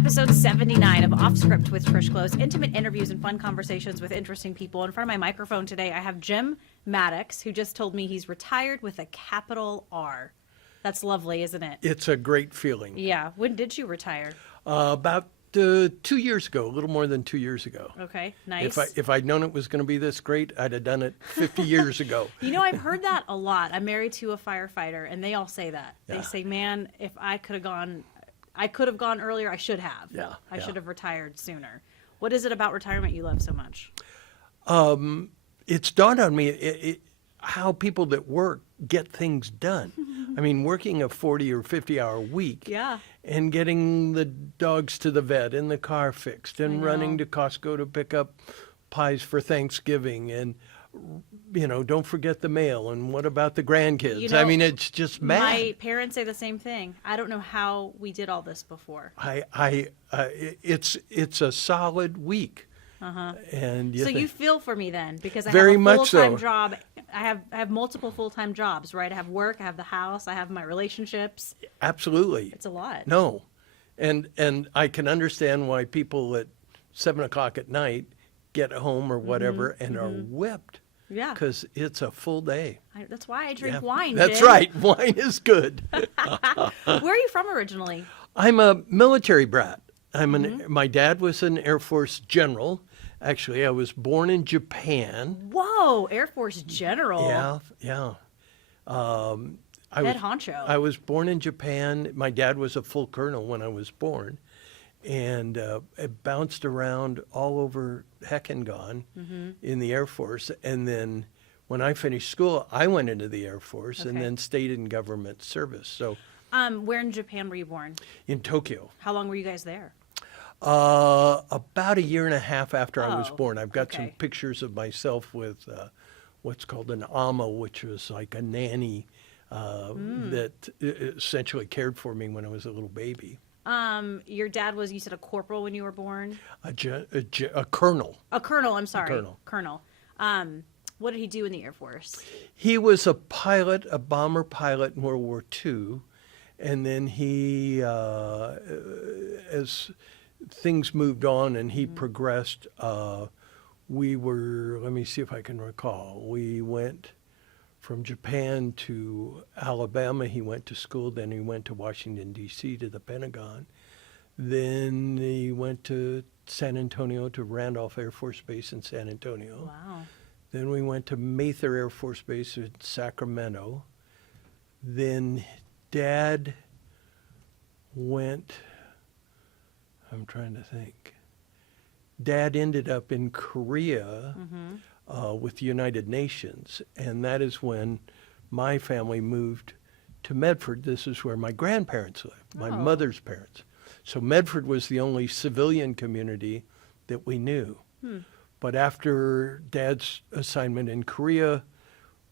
episode 79 of Off Script with Trish Glose. Intimate interviews and fun conversations with interesting people. In front of my microphone today, I have Jim Maddux, who just told me he's retired with a capital R. That's lovely, isn't it? It's a great feeling. Yeah. When did you retire? About 2 years ago, a little more than 2 years ago. Okay, nice. If I'd known it was going to be this great, I'd have done it 50 years ago. You know, I've heard that a lot. I'm married to a firefighter, and they all say that. Yeah. They say, man, if I could have gone earlier. I should have. Yeah, I should have retired sooner. What is it about retirement you love so much? It's dawned on me how people that work get things done. I mean, working a 40 or 50-hour week Yeah. and getting the dogs to the vet and the car fixed and running to Costco to pick up pies for Thanksgiving and, you know, don't forget the mail. And what about the grandkids? You know, I mean, it's just mad. My parents say the same thing. I don't know how we did all this before. It's a solid week. And You feel for me then, because I Very have a much full-time so. job. I have multiple full-time jobs, right? I have work, I have the house, I have my relationships. Absolutely. It's a lot. No. And I can understand why people at 7 o'clock at night get home or whatever and are whipped. Yeah. Because it's a full day. That's why I drink Yeah. wine, That's Jim. right. Wine is good. Where are you from originally? I'm a military brat. My dad was an Air Force general. Actually, I was born in Japan. Whoa, Air Force General. Yeah. Head honcho. I was born in Japan. My dad was a full colonel when I was born. And it bounced around all over heck and gone in the Air Force. And then when I finished school, I went into the Air Force and then stayed in government service. So, where in Japan were you born? in Tokyo. How long were you guys there? About a year and a half after I was Oh, born. I've got some okay. pictures of myself with what's called an ama, which was like a nanny that essentially cared for me when I was a little baby. Your dad was, you said, a corporal when you were born? A colonel. A colonel, I'm sorry. Colonel. What did he do in the Air Force? He was a pilot, a bomber pilot in World War II. And then he, as things moved on and he progressed, we were, let me see if I can recall, we went from Japan to Alabama. He went to school, then he went to Washington, D.C. to the Pentagon. Then he went to San Antonio, to Randolph Air Force Base in San Antonio. Wow. Then we went to Mather Air Force Base in Sacramento. Then Dad went, I'm trying to think. Dad ended up in Korea with the United Nations, and that is when my family moved to Medford. This is where my grandparents lived, my mother's parents. So Medford was the only civilian community that we knew. But after Dad's assignment in Korea,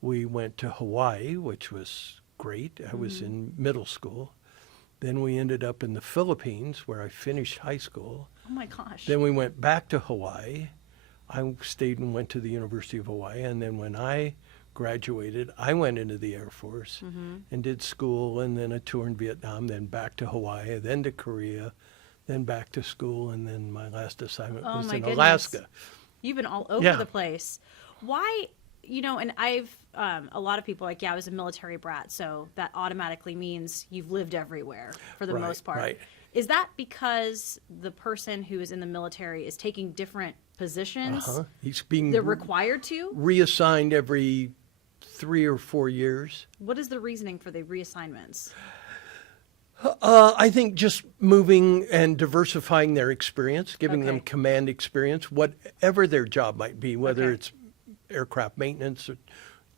we went to Hawaii, which was great. I was in middle school. Then we ended up in the Philippines, where I finished high school. Oh my gosh. Then we went back to Hawaii. I stayed and went to the University of Hawaii. And then when I graduated, I went into the Air Force and did school, and then a tour in Vietnam, then back to Hawaii, then to Korea, then back to school, and then my last assignment was in goodness. Alaska. You've been all over the place. Why, you know, and I've, a lot of people are like, yeah, I was a military brat, so that automatically means you've lived everywhere for the most part. Right. Is that because the person who is in the military is taking different positions? He's being They're required to? reassigned every 3 or 4 years. What is the reasoning for the reassignments? I think just moving and diversifying their experience, giving them Okay. command experience, whatever their job might be, whether Okay. it's aircraft maintenance or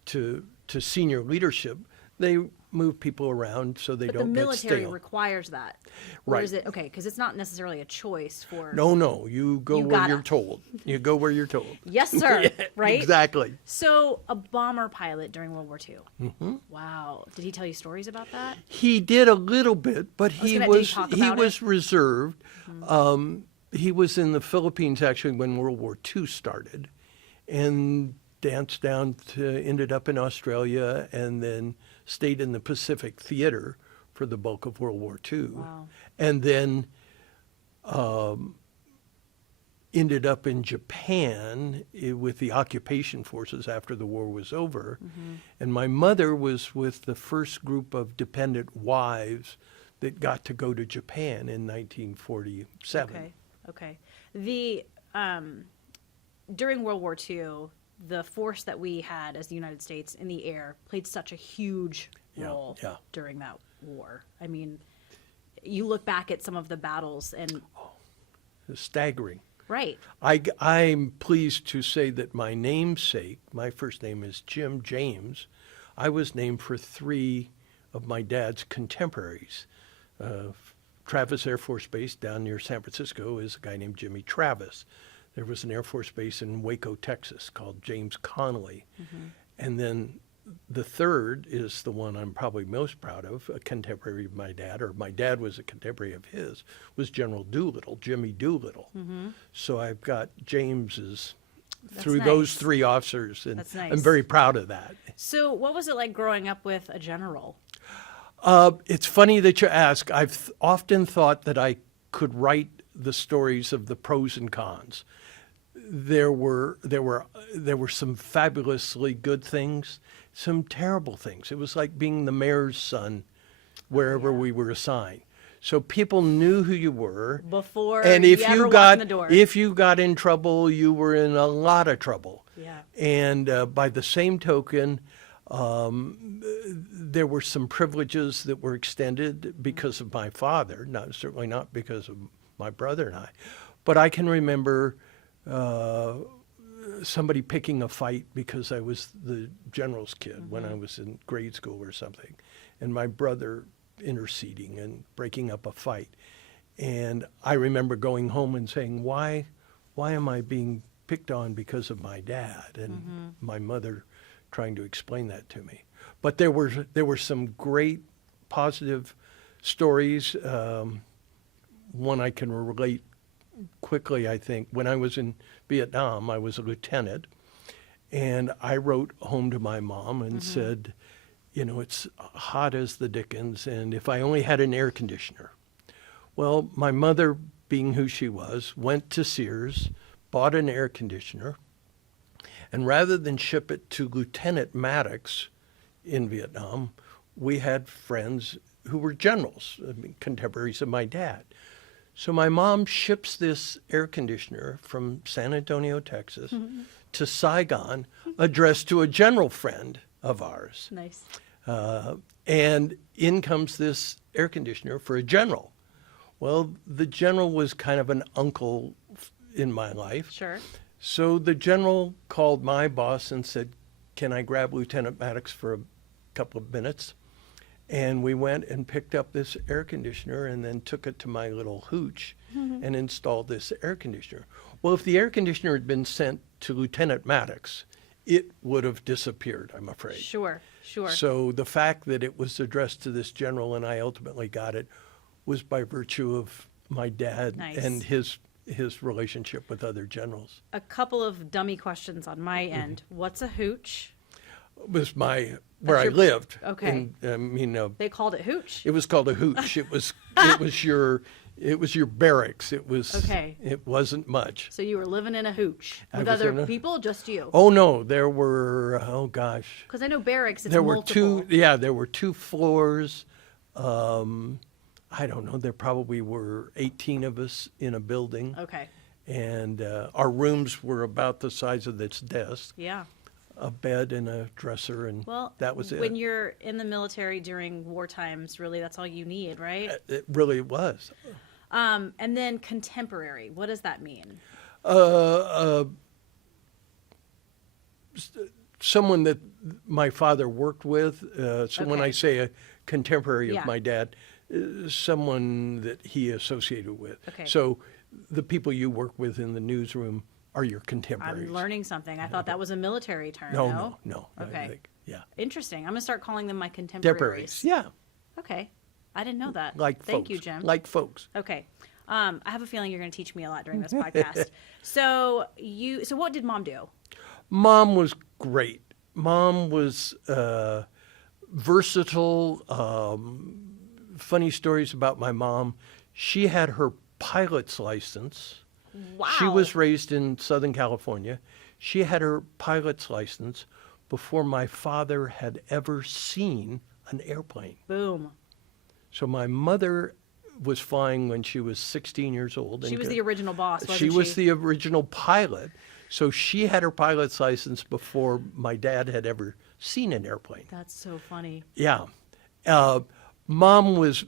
to senior leadership. They move people around so they But the don't get military stale. requires that. Or Right. is it, okay, because it's not necessarily a choice for... No, you go You where gotta. you're told. You go where you're told. Yes, sir, right? Exactly. So, a bomber pilot during World War II. Wow. Did he tell you stories about that? He did a little bit, but did he talk he about was it? reserved. He was in the Philippines actually when World War II started, and danced down to ended up in Australia, and then stayed in the Pacific Theater for the bulk of World War II. Wow. And then ended up in Japan with the occupation forces after the war was over. And my mother was with the first group of dependent wives that got to go to Japan in 1947. Okay. The during World War II, the force that we had as the United States in the air played such a huge role during that war. I mean, you look back at some of the battles and It's staggering. right. I'm pleased to say that my namesake, my first name is Jim James. I was named for 3 of my dad's contemporaries. Travis Air Force Base down near San Francisco is a guy named Jimmy Travis. There was an Air Force Base in Waco, Texas called James Connolly. And then the third is the one I'm probably most proud of, a contemporary of my dad, or my dad was a contemporary of his, was General Doolittle, Jimmy Doolittle. So I've got James's through those 3 officers, and That's nice. I'm very proud of that. So what was it like growing up with a general? It's funny that you ask. I've often thought that I could write the stories of the pros and cons. There were some fabulously good things, some terrible things. It was like being the mayor's son wherever we were assigned. So people knew who you were Before and if you ever you walked got in the door. if you got in trouble, you were in a lot of trouble. Yeah. And by the same token, there were some privileges that were extended because of my father, certainly not because of my brother and I. But I can remember somebody picking a fight because I was the general's kid when I was in grade school or something, and my brother interceding and breaking up a fight. And I remember going home and saying, why am I being picked on because of my dad? And my mother trying to explain that to me. But there were some great positive stories. One I can relate quickly, I think. When I was in Vietnam, I was a lieutenant, and I wrote home to my mom and said, it's hot as the dickens, and if I only had an air conditioner. Well, my mother, being who she was, went to Sears, bought an air conditioner, and rather than ship it to Lieutenant Maddux in Vietnam, we had friends who were generals, contemporaries of my dad. So my mom ships this air conditioner from San Antonio, Texas, to Saigon, addressed to a general friend of ours. Nice. And in comes this air conditioner for a general. Well, the general was kind of an uncle in my life. Sure. So the general called my boss and said, can I grab Lieutenant Maddux for a couple of minutes? And we went and picked up this air conditioner and then took it to my little hooch and installed this air conditioner. Well, if the air conditioner had been sent to Lieutenant Maddux, it would have disappeared, I'm afraid. Sure. So the fact that it was addressed to this general and I ultimately got it was by virtue of my dad and his relationship with other generals. A couple of dummy questions on my end. What's a hooch? It was where I lived. Okay. They called it hooch. It was called a hooch. It was your barracks. It was Okay. It wasn't much. So you were living in a hooch with other people, just you? Oh no, there were Because I know barracks. It's there were multiple. there were 2 floors. I don't know. There probably were 18 of us in a building. Okay. And our rooms were about the size of this desk. Yeah. A bed and a dresser, and that was it. When you're in the military during war times, really, that's all you need, right? It really was. And then contemporary, what does that mean? Someone that my father worked with. So when I say a contemporary of my dad, someone that he associated with. Okay. So the people you work with in the newsroom are your contemporaries. I'm learning something. I thought that was a military term. No. Okay. Yeah. Interesting. I'm going to start calling them my contemporaries. Yeah. Okay. I didn't know that. Like Thank folks. you, Jim. Like folks. Okay. I have a feeling you're going to teach me a lot during this podcast. So what did Mom do? Mom was great. Mom was versatile. Funny stories about my mom. She had her pilot's license. Wow. She was raised in Southern California. She had her pilot's license before my father had ever seen an airplane. Boom. So my mother was flying when she was 16 years old. She was the original boss, wasn't she was the original pilot. So she had her pilot's license before my dad had ever seen an airplane. That's so funny. Yeah. Mom was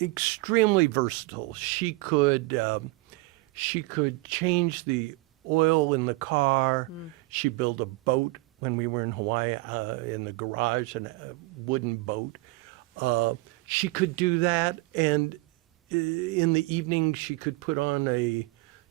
extremely versatile. She could change the oil in the car. She built a boat when we were in Hawaii in the garage, a wooden boat. She could do that, and in the evening she could put on a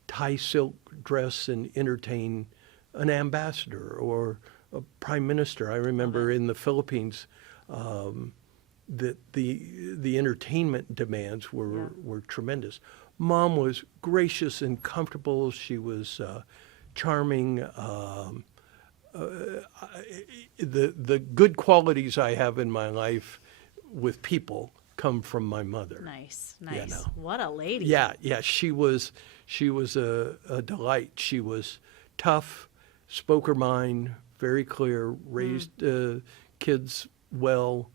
Thai silk dress and entertain an ambassador or a prime minister. I remember in the Philippines that the entertainment demands were tremendous. Mom was gracious and comfortable. She was charming. The good qualities I have in my life with people come from my mother. Nice. You know. What a lady. Yeah. She was a delight. She was tough, spoke her mind, very clear, raised kids well,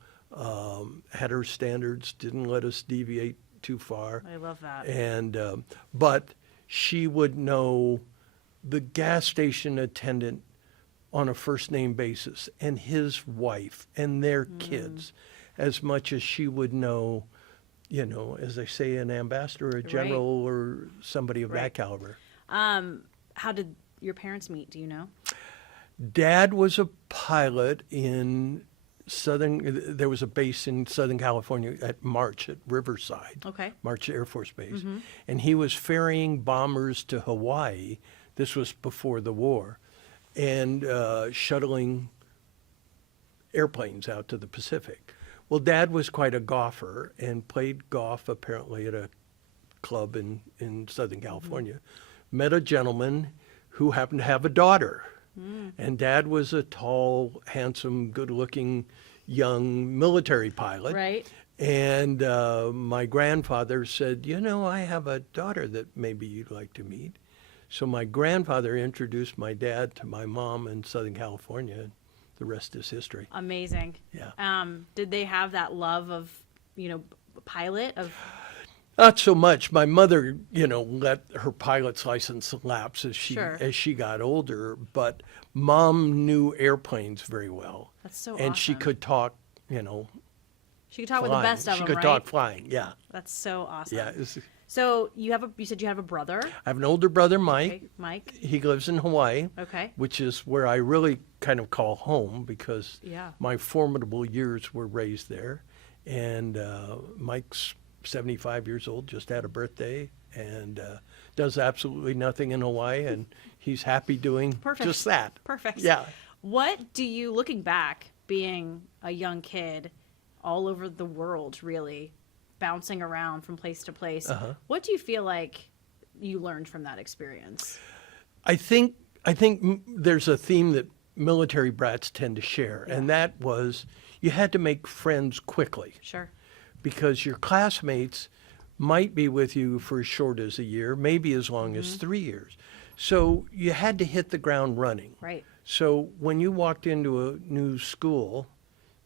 had her standards, didn't let us deviate too far. I love that. And but she would know the gas station attendant on a first name basis and his wife and their kids as much as she would know, as they say, an ambassador, a general, or somebody of that caliber. How did your parents meet? Do you know? Dad was a pilot in there was a base in Southern California at March at Riverside. Okay. March Air Force Base. And he was ferrying bombers to Hawaii. This was before the war. And shuttling airplanes out to the Pacific. Well, Dad was quite a golfer and played golf apparently at a club in Southern California. Met a gentleman who happened to have a daughter. And Dad was a tall, handsome, good-looking, young military pilot. Right. And my grandfather said, I have a daughter that maybe you'd like to meet. So my grandfather introduced my dad to my mom in Southern California, and the rest is history. Amazing. Yeah. Did they have that love of, pilot? Not so much. My mother, let her pilot's license lapse as she got older, but Mom knew airplanes very well. That's so and awesome. she could talk, She could talk with the best of them, She could talk flying, yeah. That's so awesome. Yeah. So you said you have a brother? I have an older brother, Mike. Okay, Mike. He lives in Hawaii. Okay. Which is where I really kind of call home because Yeah. my formidable years were raised there. And Mike's 75 years old, just had a birthday, and does absolutely nothing in Hawaii, and he's happy doing just that. Perfect. Yeah. What do you, looking back, being a young kid all over the world, really, bouncing around from place to place, what do you feel like you learned from that experience? I think there's a theme that military brats tend to share, and that was you had to make friends quickly. Sure. Because your classmates might be with you for as short as a year, maybe as long as 3 years. So you had to hit the ground running. Right. So when you walked into a new school,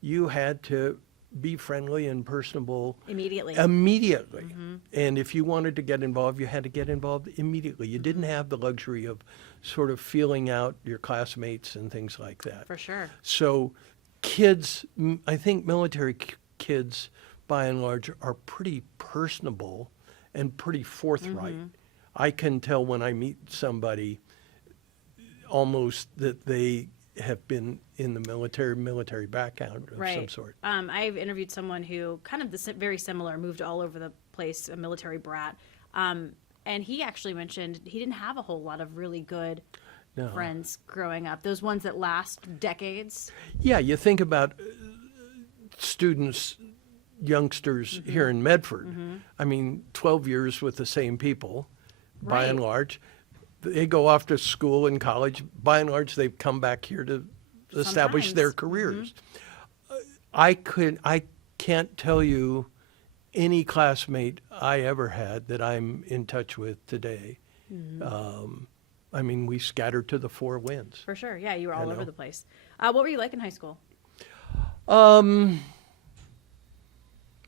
you had to be friendly and personable. Immediately. And if you wanted to get involved, you had to get involved immediately. You didn't have the luxury of sort of feeling out your classmates and things like that. For sure. So kids, I think military kids, by and large, are pretty personable and pretty forthright. I can tell when I meet somebody almost that they have been in the military background of some sort. I've interviewed someone who kind of very similar, moved all over the place, a military brat. And he actually mentioned he didn't have a whole lot of really good friends growing up, those ones that last decades. Yeah, you think about students, youngsters here in Medford. I mean, 12 years with the same people, by and large. They go off to school and college. By and large, they've come back here to establish their careers. I can't tell you any classmate I ever had that I'm in touch with today. I mean, we scattered to the four winds. For sure. Yeah, you were all You over know? the place. What were you like in high school?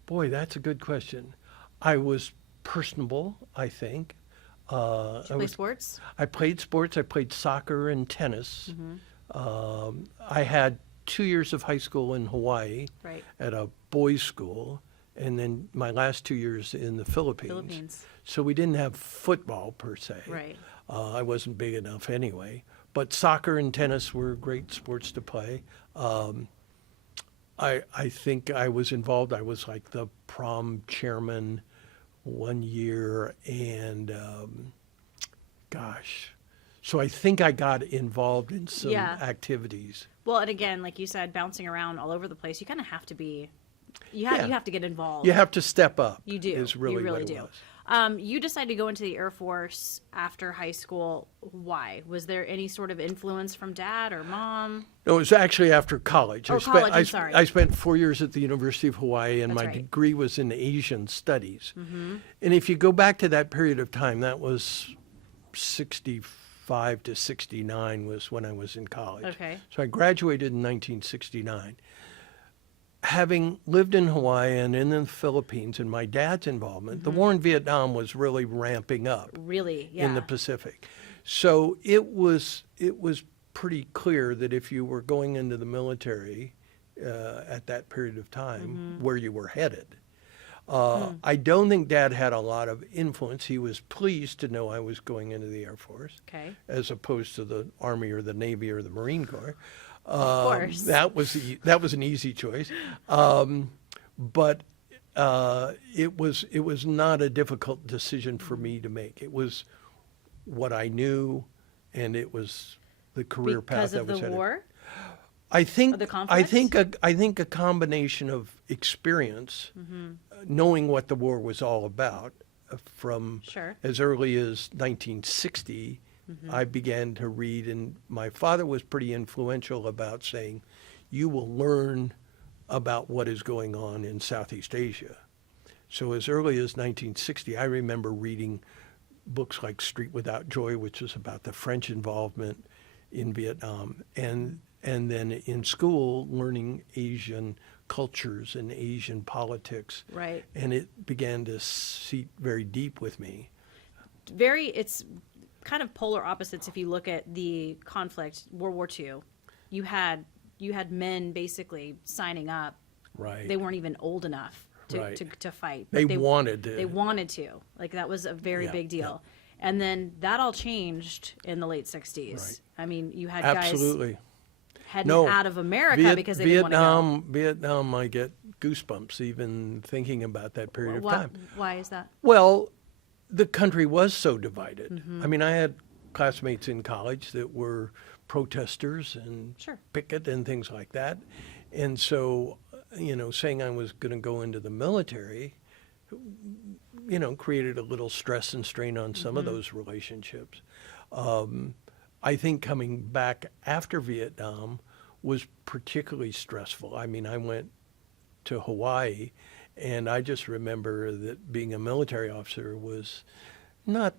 Boy, that's a good question. I was personable, I think. Did you play sports? I played sports. I played soccer and tennis. I had 2 years of high school in Hawaii Right. at a boys' school, and then my last 2 years in the Philippines. So we didn't have football per se. Right. I wasn't big enough anyway. But soccer and tennis were great sports to play. I think I was involved. I was like the prom chairman one year, and so I think I got involved in some Yeah. activities. Well, and again, like you said, bouncing around all over the place, you kind of have to be, you have to get involved. You have to step up. You do. Is really you really what it do. was. You decided to go into the Air Force after high school. Why? Was there any sort of influence from dad or mom? No, it was actually after college. Oh, college, I'm sorry. I spent 4 years at the University of Hawaii, and That's my right. degree was in Asian studies. And if you go back to that period of time, that was 65 to 69 was when I was in college. Okay. So I graduated in 1969. Having lived in Hawaii and in the Philippines, and my dad's involvement, the war in Vietnam was really ramping up Really? Yeah. in the Pacific. So it was pretty clear that if you were going into the military at that period of time, where you were headed. I don't think Dad had a lot of influence. He was pleased to know I was going into the Air Force, Okay. as opposed to the Army or the Navy or the Marine Corps. Of course. That was an easy choice, but it was not a difficult decision for me to make. It was what I knew, and it was the career Because path I of was the headed. war? I think Of the conflict? I think a combination of experience, knowing what the war was all about, from Sure. as early as 1960. I began to read, and my father was pretty influential about saying, you will learn about what is going on in Southeast Asia. So as early as 1960, I remember reading books like Street Without Joy, which is about the French involvement in Vietnam, and then in school learning Asian cultures and Asian politics. Right. And it began to seep very deep with me. It's kind of polar opposites if you look at the conflict, World War II. You had men basically signing up. Right. They weren't even old enough to, Right. to fight. They but wanted to. They wanted to. Like, that was a very Yeah, big deal. And then that all changed in the late 60s. Right. I mean, you had Absolutely. guys heading No. out of America because they didn't want to Vietnam, I get goosebumps even thinking about that period go. of time. Why is that? Well, the country was so divided. Mm-hmm. I mean, I had classmates in college that were protesters and Sure. picket and things like that. And so, saying I was going to go into the military, created a little stress and strain on some of those relationships. I think coming back after Vietnam was particularly stressful. I mean, I went to Hawaii, and I just remember that being a military officer was not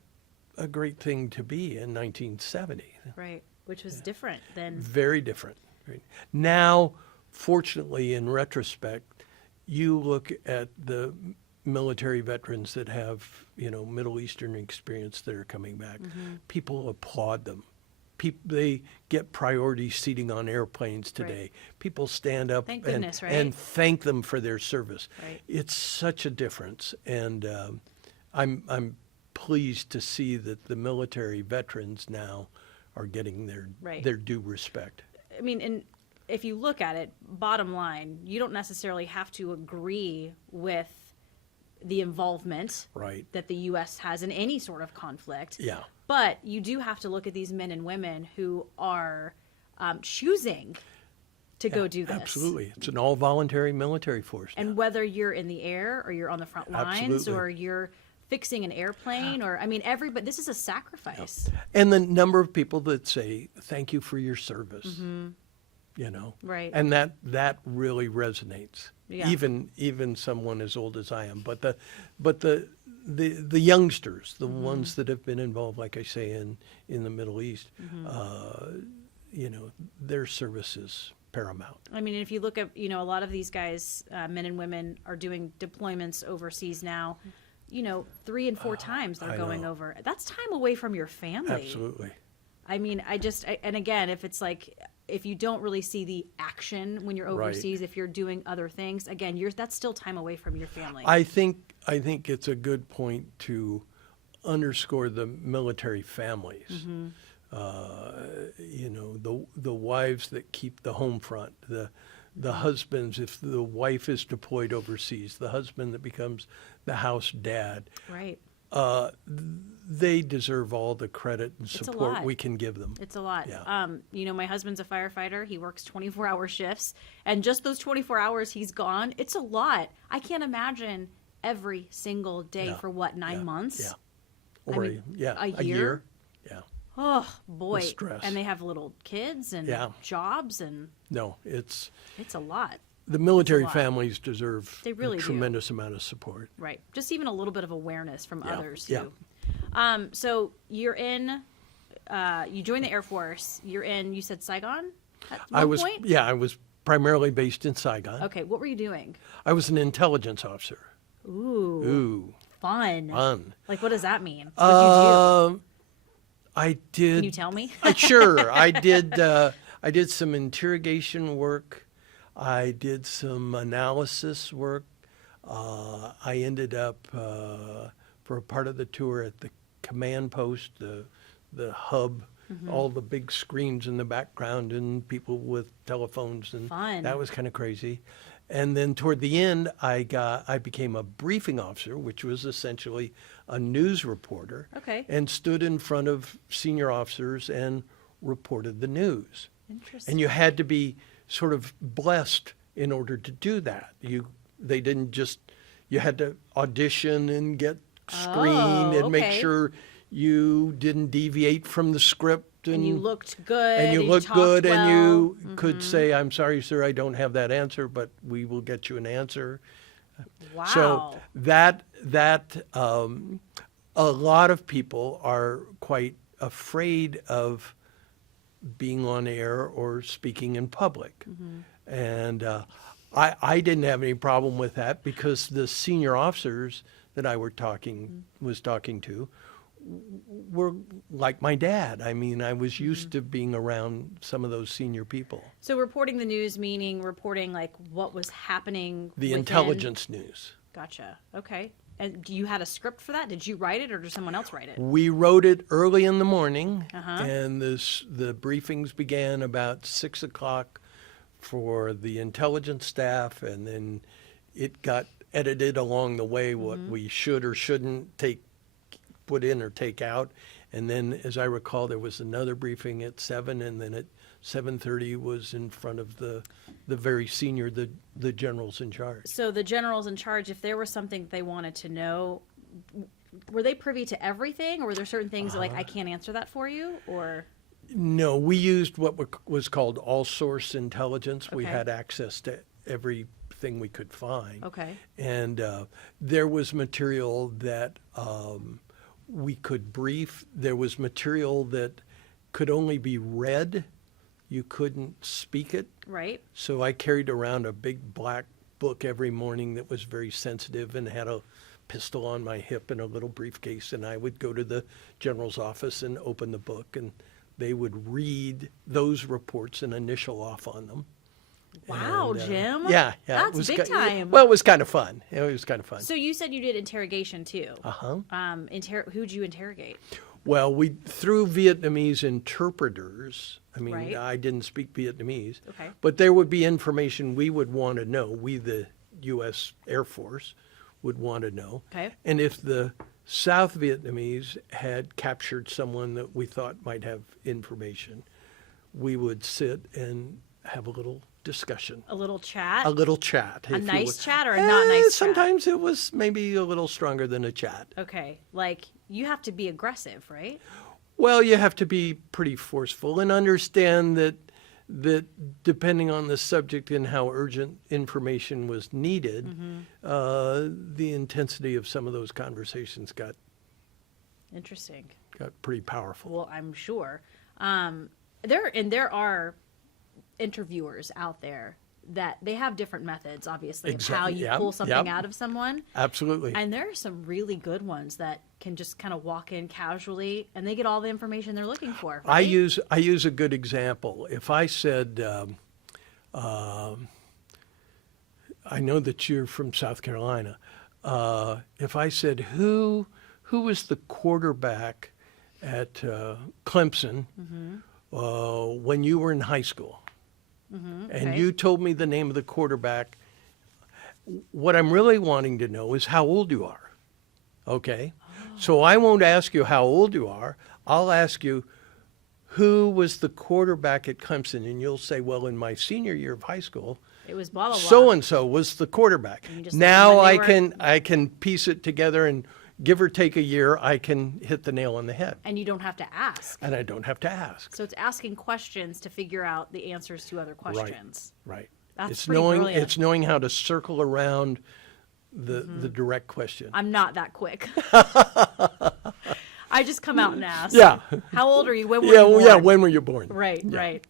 a great thing to be in 1970. Right. Which was different than. Very different. Right. Now, fortunately, in retrospect, you look at the military veterans that have, Middle Eastern experience that are coming back. People applaud them. They get priority seating on airplanes today. Right. People stand up Thank goodness, right? and thank them for their service. Right. It's such a difference, and I'm pleased to see that the military veterans now are getting Right. their due respect. I mean, and if you look at it, bottom line, you don't necessarily have to agree with the involvement Right. that the U.S. has in any sort of conflict. Yeah. But you do have to look at these men and women who are choosing to go do this. Absolutely. It's an all-voluntary military force now. And whether you're in the air or you're on the front lines Absolutely. or you're fixing an airplane or, everybody, this is a sacrifice. And the number of people that say, thank you for your service. you know. Right. And that really resonates. Yeah. Even someone as old as I am, but the youngsters, the ones that have been involved, like I say, in the Middle East, you know, their service is paramount. I mean, if you look at, you know, a lot of these guys, men and women, are doing deployments overseas now. You know, 3 and 4 times they're I going know. over. That's time away from your family. Absolutely. I mean, and again, if it's like, if you don't really see the action when you're Right. overseas, if you're doing other things, again, that's still time away from your family. I think it's a good point to underscore the military families. You know, the wives that keep the home front, the husbands, if the wife is deployed overseas, the husband that becomes the house dad. Right. They deserve all the credit and It's a support lot. we can give them. It's a lot. Yeah. You know, my husband's a firefighter. He works 24-hour shifts, and just those 24 hours he's gone, it's a lot. I can't imagine every single day Yeah. for what, 9 Yeah. months? Yeah. Or mean, a a year? Yeah. Oh boy. stress. And they have little kids and Yeah. jobs, and No, it's a lot. the military lot. families deserve They really a do. tremendous amount of support. Right. Just even a little bit of awareness from Yeah. others Yeah. too. So you're in, you joined the Air Force. You're in, you said Saigon at I one was point? I was primarily based in Saigon. Okay. What were you doing? I was an intelligence officer. Ooh. Ooh, Fun. fun. Like, what does that mean? What did you do? I did. Can you tell me? Sure. I did some interrogation work. I did some analysis work. I ended up for a part of the tour at the command post, the hub, all the big screens in the background and people with telephones, and Fun. that was kind of crazy. And then toward the end, I became a briefing officer, which was essentially a news reporter. Okay. And stood in front of senior officers and reported the news. Interesting. And you had to be sort of blessed in order to do that. They didn't just, you had to audition and get screened and make okay. sure you didn't deviate from the script. And you looked good. And you looked talked good, well. and you could say, "I'm sorry, sir, I don't have that answer, but we will get you an answer." Wow. So that a lot of people are quite afraid of being on air or speaking in public, and I didn't have any problem with that because the senior officers that I was talking to were like my dad. I mean, I was used to being around some of those senior people. So reporting the news, meaning reporting like what was happening. The within- intelligence news. Gotcha. Okay. And do you had a script for that? Did you write it, or did someone else write it? We wrote it early in the morning, Uh-huh. and the briefings began about 6 o'clock for the intelligence staff, and then it got edited along the way, what we should or shouldn't put in or take out. And then, as I recall, there was another briefing at 7, and then at 7:30 was in front of the very senior, the generals in charge. So the generals in charge, if there was something they wanted to know, were they privy to everything, or were there certain things that, like, I can't answer that for you, or? No, we used what was called all-source intelligence. We Okay. had access to everything we could find. Okay. And there was material that we could brief. There was material that could only be read. You couldn't speak it. Right. So I carried around a big black book every morning that was very sensitive and had a pistol on my hip and a little briefcase. And I would go to the general's office and open the book, and they would read those reports and initial off on them. Wow, And, Jim. Yeah. That's it was big time. Well, it was kind of fun. It was kind of fun. So you said you did interrogation too. Uh-huh. Who'd you interrogate? Well, through Vietnamese interpreters. I mean, Right. I didn't speak Vietnamese. Okay. But there would be information we would want to know. We, the U.S. Air Force, would want to know. Okay. And if the South Vietnamese had captured someone that we thought might have information, we would sit and have a little discussion. A little chat. A little chat. A if you nice would. chat or a not nice chat? Sometimes it was maybe a little stronger than a chat. Okay. Like, you have to be aggressive, right? Well, you have to be pretty forceful and understand that that depending on the subject and how urgent information was needed, the intensity of some of those conversations got Interesting. pretty powerful. Well, I'm sure. There are interviewers out there that they have different methods, obviously, of how you pull something out of someone. Absolutely. And there are some really good ones that can just kind of walk in casually and they get all the information they're looking for. Right? I use a good example. If I said, I know that you're from South Carolina. If I said, who was the quarterback at Clemson when you were in high school? And you told me the name of the quarterback. What I'm really wanting to know is how old you are. Okay? So I won't ask you how old you are. I'll ask you, who was the quarterback at Clemson? And you'll say, well, in my senior year of high school, it was blah, blah, blah. so-and-so was the quarterback. Now I can piece it together, and give or take a year, I can hit the nail on the head. And you don't have to ask. And I don't have to ask. So it's asking questions to figure out the answers to other questions. Right. That's It's pretty knowing brilliant. it's knowing how to circle around the direct question. I'm not that quick. I just come out and ask. Yeah. How old are you? When were you born? Yeah, when were you born? Right, Yeah. right.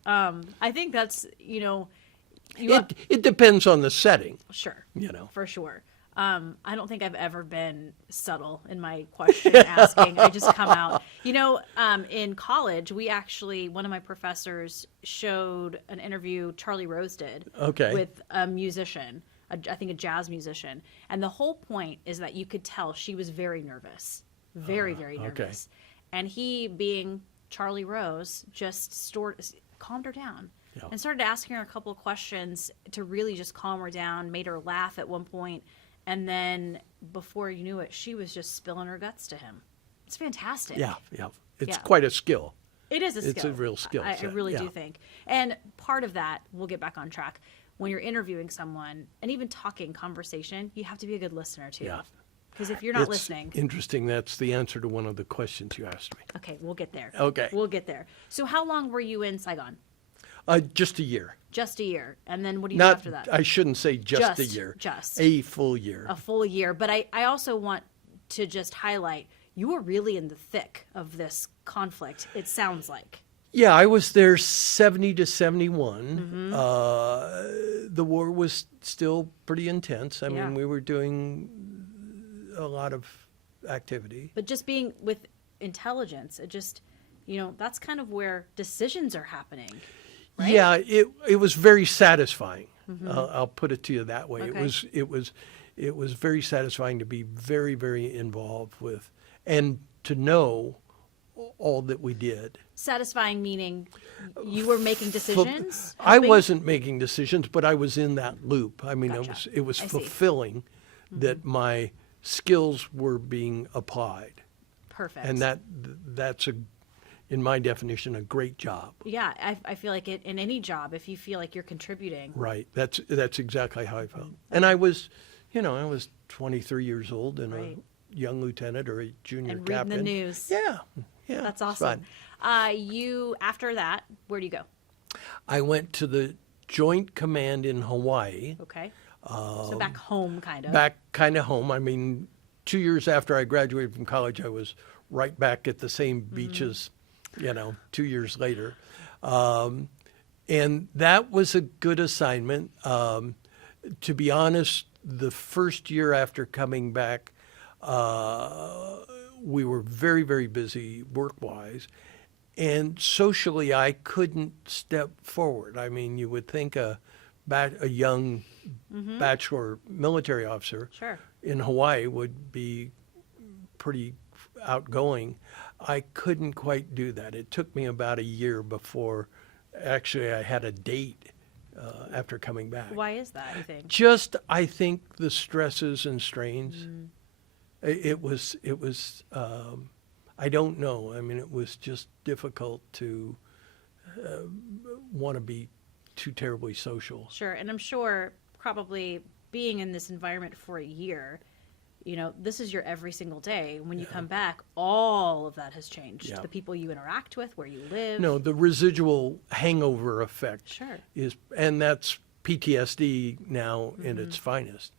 I think that's, It depends on the setting. Sure. You know. For sure. I don't think I've ever been subtle in my question asking. I just come out. In college, one of my professors showed an interview Charlie Rose did with a musician, I think a jazz musician. And the whole point is that you could tell she was very nervous, very, very nervous. And he, being Charlie Rose, just calmed her down. Yeah. And started asking her a couple of questions to really just calm her down, made her laugh at one point. And then before you knew it, she was just spilling her guts to him. It's fantastic. Yeah. It's quite a skill. It is a skill. It's a real skill. I really do think. And part of that, we'll get back on track, when you're interviewing someone and even talking conversation, you have to be a good listener too. Yeah. Because if you're not listening. Interesting. That's the answer to one of the questions you asked me. Okay, we'll get there. Okay. We'll get there. So how long were you in Saigon? Just a year. Just a year. And then what do you do after that? I shouldn't say just a year. Just. A full year. A full year. But I also want to just highlight, you were really in the thick of this conflict, it sounds like. Yeah, I was there 70 to 71. The war was still pretty intense. I mean, we were doing a lot of activity. But just being with intelligence, it just, that's kind of where decisions are happening. Right? Yeah, it was very satisfying. I'll put it to you that way. Okay. It was very satisfying to be very, very involved with, and to know all that we did. Satisfying meaning you were making decisions? I wasn't making decisions, but I was in that loop. I mean, Gotcha. it was fulfilling that my skills were being applied. Perfect. And that's in my definition, a great job. Yeah, I feel like in any job, if you feel like you're contributing. Right. That's exactly how I felt. And I was 23 years old and a young lieutenant or a junior captain. And reading the news. Yeah. That's awesome. After that, where do you go? I went to the Joint Command in Hawaii. Okay. So back home, kind of. Back kind of home. I mean, 2 years after I graduated from college, I was right back at the same beaches, 2 years later. And that was a good assignment. To be honest, the first year after coming back, we were very, very busy work-wise. And socially, I couldn't step forward. I mean, you would think a young bachelor military officer in Hawaii would be pretty outgoing. I couldn't quite do that. It took me about a year before actually I had a date after coming back. Why is that, you think? Just, I think, the stresses and strains. It was I don't know. I mean, it was just difficult to want to be too terribly social. Sure, and I'm sure probably being in this environment for a year, this is your every single day. When you come back, all of that has changed. Yeah. The people you interact with, where you live. No, the residual hangover effect Sure. and that's PTSD now in its finest.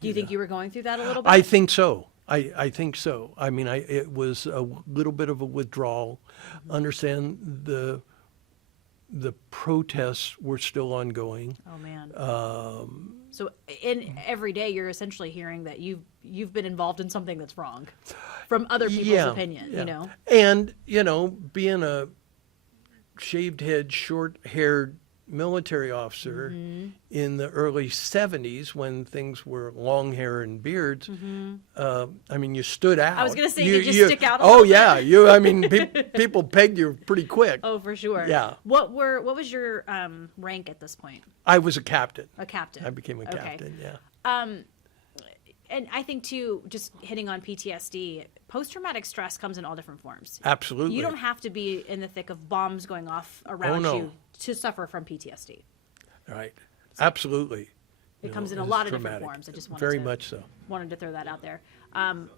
Do you think you were going through that a little bit? I think so. I think so. I mean, it was a little bit of a withdrawal. Understand the protests were still ongoing. Oh man. So in every day, you're essentially hearing that you've been involved in something that's wrong, from other people's opinion. Yeah. And being a shaved head, short-haired military officer in the early 70s when things were long hair and beards, I mean, you stood out. I was going to say, did you stick out a Oh, little yeah. bit? I mean, people pegged you pretty quick. Oh, for sure. Yeah. What was your rank at this point? I was a captain. A captain. I became a Okay. captain, yeah. And I think, too, just hitting on PTSD, post-traumatic stress comes in all different forms. Absolutely. You don't have to be in the thick of bombs going off around no. you to suffer from PTSD. Right. Absolutely. It comes in a it's lot of different traumatic. forms. I just Very much so. wanted to throw that out there. I'm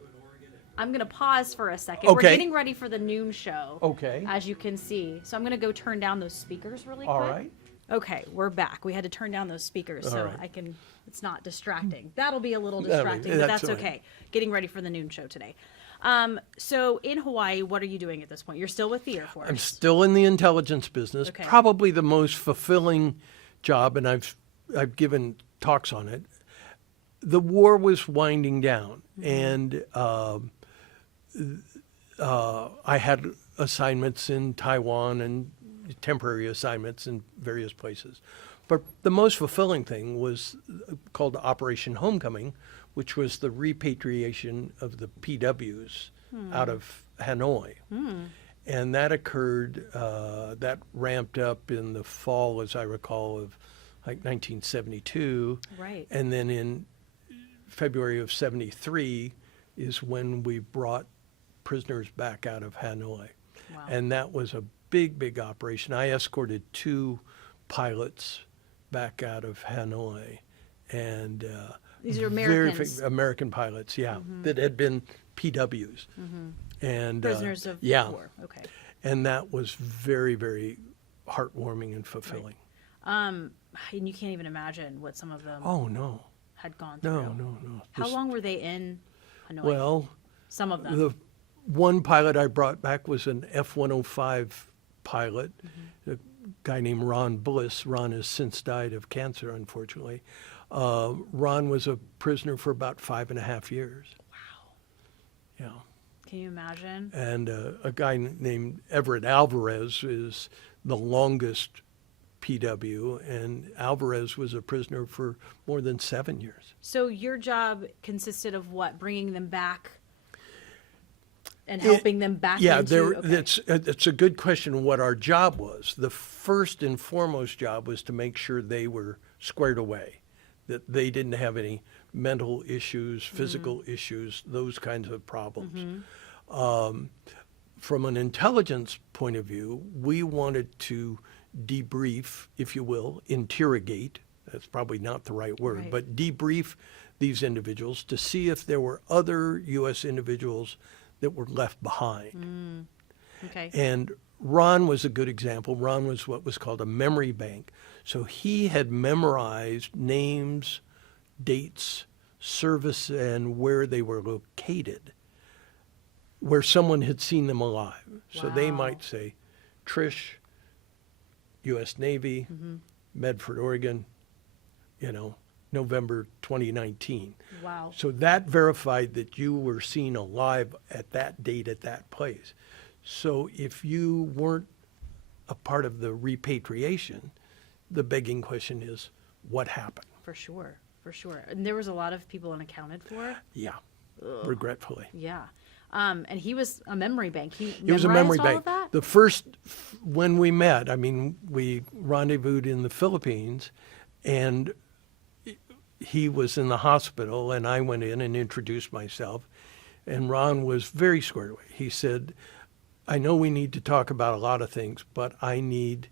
going to pause for a second. Okay. We're getting ready for the noon show. Okay. As you can see. So I'm going to go turn down those speakers really quick. All right. Okay, we're back. We had to turn down those speakers so right. it's not distracting. That'll be a little That'll be- distracting, but that's that's all right. okay. Getting ready for the noon show today. So in Hawaii, what are you doing at this point? You're still with the Air Force. I'm still in the intelligence business. Okay. Probably the most fulfilling job, and I've given talks on it. The war was winding down, and I had assignments in Taiwan and temporary assignments in various places. But the most fulfilling thing was called Operation Homecoming, which was the repatriation of the PWs out of Hanoi. And that occurred, that ramped up in the fall, as I recall, of like 1972. Right. And then in February of 73 is when we brought prisoners back out of Hanoi. Wow. And that was a big, big operation. I escorted 2 pilots back out of Hanoi. And These are very Americans. American pilots, yeah, that had been PWs. And Prisoners of yeah, war. Okay. and that was very, very heartwarming and fulfilling. And you can't even imagine what some of them Oh, no. had gone through. No. How Just- long were they in Hanoi? Well, some of them. the one pilot I brought back was an F-105 pilot, a guy named Ron Bliss. Ron has since died of cancer, unfortunately. Ron was a prisoner for about 5.5 years. Wow. Yeah. Can you imagine? And a guy named Everett Alvarez is the longest PW, and Alvarez was a prisoner for more than 7 years. So your job consisted of what? Bringing them back and helping them back Yeah, into... okay. it's a good question what our job was. The first and foremost job was to make sure they were squared away, that they didn't have any mental issues, physical issues, those kinds of problems. From an intelligence point of view, we wanted to debrief, if you will, interrogate, that's probably not the right word, Right. but debrief these individuals to see if there were other U.S. individuals that were left behind. Okay. And Ron was a good example. Ron was what was called a memory bank. So he had memorized names, dates, service, and where they were located, where someone had seen them alive. So they Wow. might say, Trish, U.S. Navy, Medford, Oregon, November 2019. Wow. So that verified that you were seen alive at that date at that place. So if you weren't a part of the repatriation, the begging question is, what happened? For sure. For sure. And there was a lot of people unaccounted for. Yeah, regretfully. Yeah. And he was a memory bank. He It was a memory memorized all bank. of that? The first, when we met, I mean, we rendezvoused in the Philippines, and he was in the hospital, and I went in and introduced myself, and Ron was very squared away. He said, I know we need to talk about a lot of things, but I need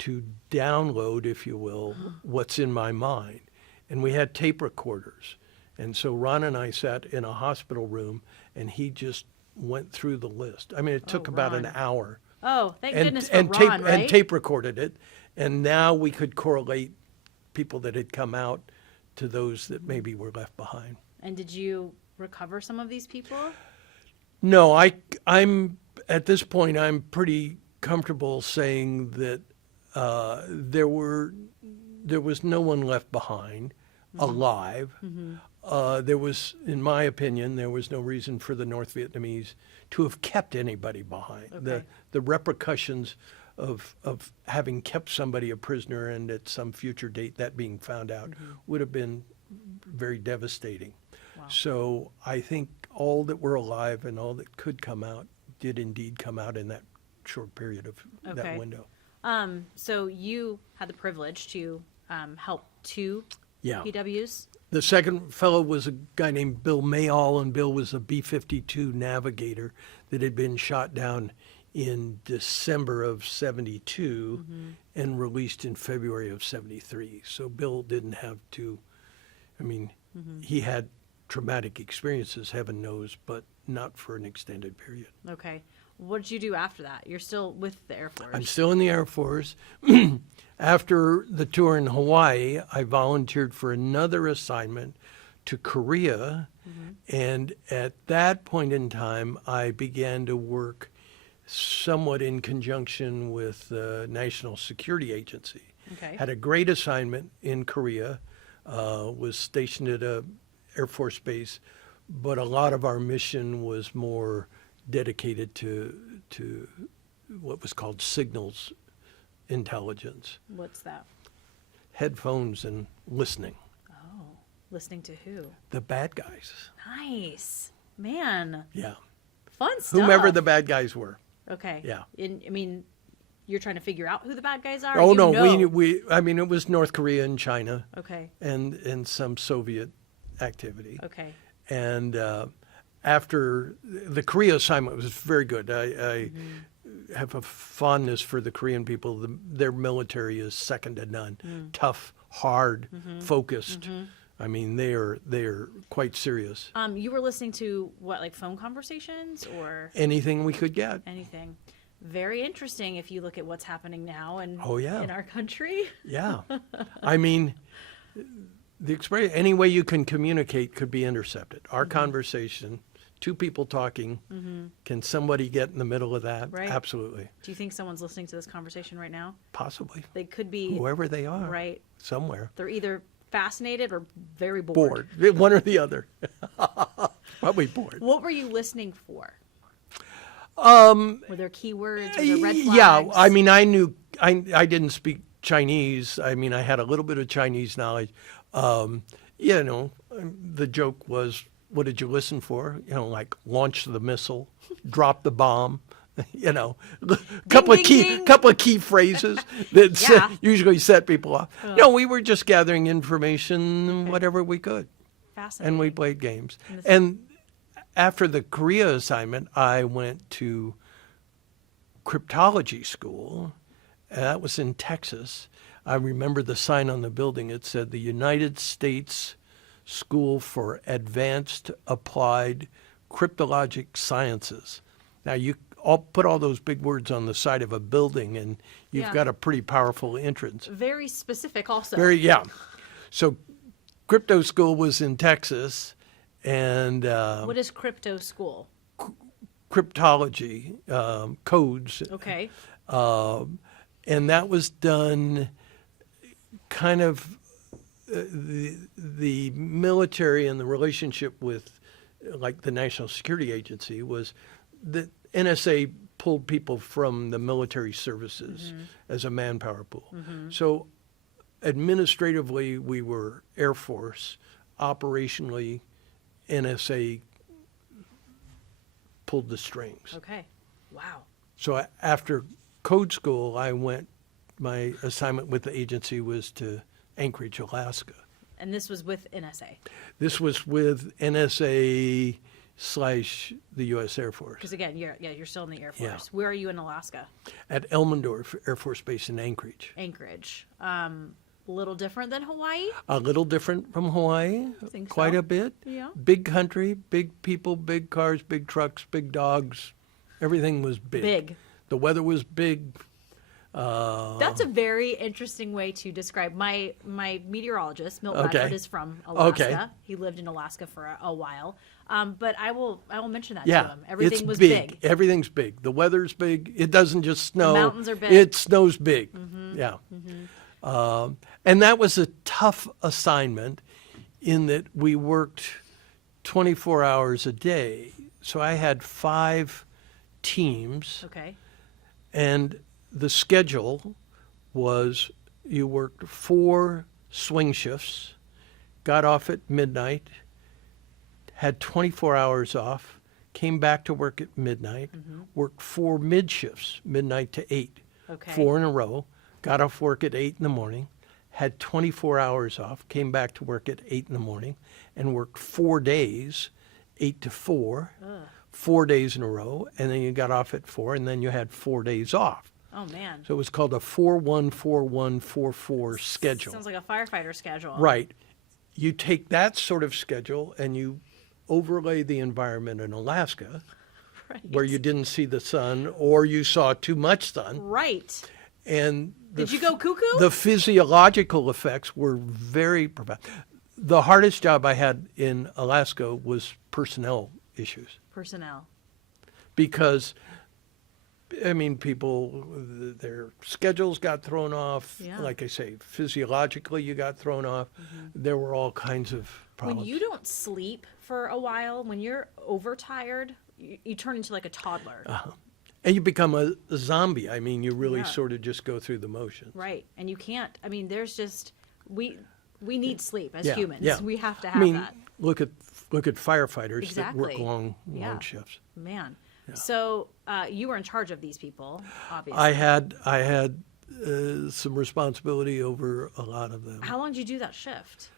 to download, if you will, what's in my mind. And we had tape recorders, And so Ron and I sat in a hospital room, and he just went through the list. I mean, it took about an Ron. hour. Oh, thank goodness for And Ron, right? and tape recorded it. And now we could correlate people that had come out to those that maybe were left behind. And did you recover some of these people? No, I'm at this point, I'm pretty comfortable saying that there was no one left behind alive. There was, in my opinion, there was no reason for the North Vietnamese to have kept anybody behind. Okay. The repercussions of having kept somebody a prisoner and at some future date that being found out would have been very devastating. Wow. So I think all that were alive and all that could come out did indeed come out in that short period of that window. So you had the privilege to help two Yeah. PWs. The second fellow was a guy named Bill Mayall, and Bill was a B-52 navigator that had been shot down in December of 72 and released in February of 73. So Bill didn't have to, I mean, he had traumatic experiences, heaven knows, but not for an extended period. Okay. What did you do after that? You're still with the Air Force. I'm still in the Air Force. After the tour in Hawaii, I volunteered for another assignment to Korea. And at that point in time, I began to work somewhat in conjunction with the National Security Agency. Okay. Had a great assignment in Korea, was stationed at a Air Force base, but a lot of our mission was more dedicated to what was called signals intelligence, What's that? headphones and listening. Oh, listening to who? The bad guys. Nice. Man, Yeah. fun stuff. Whomever the bad guys were. Okay. Yeah. I mean, you're trying to figure out who the bad guys are? Oh, You no, know. I mean, it was North Korea and China Okay. and some Soviet activity. Okay. And after the Korea assignment was very good. I have a fondness for the Korean people. Their military is second to none. Tough, hard, focused. I mean, they are quite serious. You were listening to what, like phone conversations or Anything we could get. anything? Very interesting if you look at what's happening now and Oh, yeah. in our country. Yeah. I mean, the experience, any way you can communicate could be intercepted. Our conversation, two people talking, can somebody get in the middle of that? Right. Absolutely. Do you think someone's listening to this conversation right now? Possibly. They could be Whoever they are. right. Somewhere. They're either fascinated or very bored. Bored. One or the other. Probably bored. What were you listening for? Were there keywords? Were there red flags? Yeah, I mean, I knew, I didn't speak Chinese. I mean, I had a little bit of Chinese knowledge. You know, the joke was, what did you listen for? You know, like launch the missile, drop the bomb, you know, couple of key phrases that Yeah. usually set people off. No, we were just gathering information, whatever we could. Fascinating. And we played games. And after the Korea assignment, I went to cryptology school. That was in Texas. I remember the sign on the building. It said the United States School for Advanced Applied Cryptologic Sciences. Now, I'll put all those big words on the side of a building, and you've Yeah. got a pretty powerful entrance. Very specific also. Yeah. So crypto school was in Texas, and What is crypto school? cryptology, codes. Okay. And that was done kind of the military and the relationship with like the National Security Agency was that NSA pulled people from the military services as a manpower pool. So administratively, we were Air Force. Operationally, NSA pulled the strings. Okay. Wow. So after code school, my assignment with the agency was to Anchorage, Alaska. And this was with NSA. This was with NSA / the U.S. Air Force Because again, you're still in the Air Force. Yeah. Where are you in Alaska? at Elmendorf Air Force Base in Anchorage. Anchorage. A little different than Hawaii? A little different from Hawaii, I think quite so. a bit. Yeah. Big country, big people, big cars, big trucks, big dogs. Everything was big. Big. The weather was big. That's a very interesting way to describe my meteorologist. Milt Okay. Bradford is from Alaska. Okay. He lived in Alaska for a while. But I will mention that to Yeah, him. Everything it's was big. big. Everything's big. The weather's big. It doesn't just snow. mountains are big. It snows big. Yeah. And that was a tough assignment in that we worked 24 hours a day. So I had 5 teams, Okay. and the schedule was you worked 4 swing shifts, got off at midnight, had 24 hours off, came back to work at midnight, worked 4 mid shifts, midnight to 8, Okay. 4 in a row, got off work at 8 in the morning, had 24 hours off, came back to work at 8 in the morning, and worked 4 days, 8 to 4, 4 days in a row, and then you got off at 4, and then you had 4 days off. Oh man. So it was called a 4-1-4-1-4-4 schedule. Sounds like a firefighter schedule. Right. You take that sort of schedule and you overlay the environment in Alaska, Right. where you didn't see the sun or you saw too much sun. Right. And Did you go cuckoo? the physiological effects were very profound. The hardest job I had in Alaska was personnel issues, Personnel. because I mean, people, their schedules got thrown off. Yeah. Like I say, physiologically you got thrown off. There were all kinds of problems. When you don't sleep for a while, when you're overtired, you turn into like a toddler. And you become a zombie. I mean, you really Yeah. sort of just go through the motions. Right. And you can't, I mean, there's just, we need sleep as Yeah, humans. yeah. We have to I have mean, that. look at firefighters that work Exactly. long Yeah. shifts. Man. So you were in charge of these people, obviously. I had some responsibility over a lot of them. How long did you do that shift?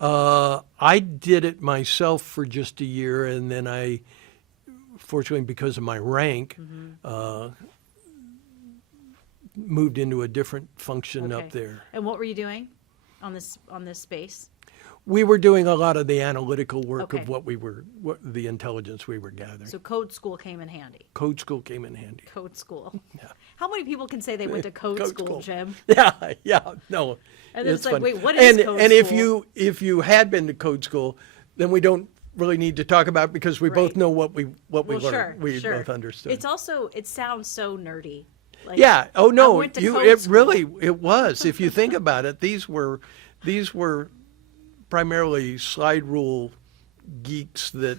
I did it myself for just a year, and then I, fortunately because of my rank, moved into a different function Okay. up there. And what were you doing on this space? We were doing a lot of the analytical work Okay. of what the intelligence we were gathering. So code school came in handy. Code school came in handy. Code school. Yeah. How many people can say they went to code school, Jim? Yeah, yeah, no. And then it's like, fun. wait, what is code and school? if you had been to code school, then we don't really need to talk about it because we both Right. know what we Well, learned. sure, We sure. both understood. It sounds so nerdy. Like, Yeah. Oh I no. went to You. code It school. really. It was. If you think about it, these were primarily slide rule geeks that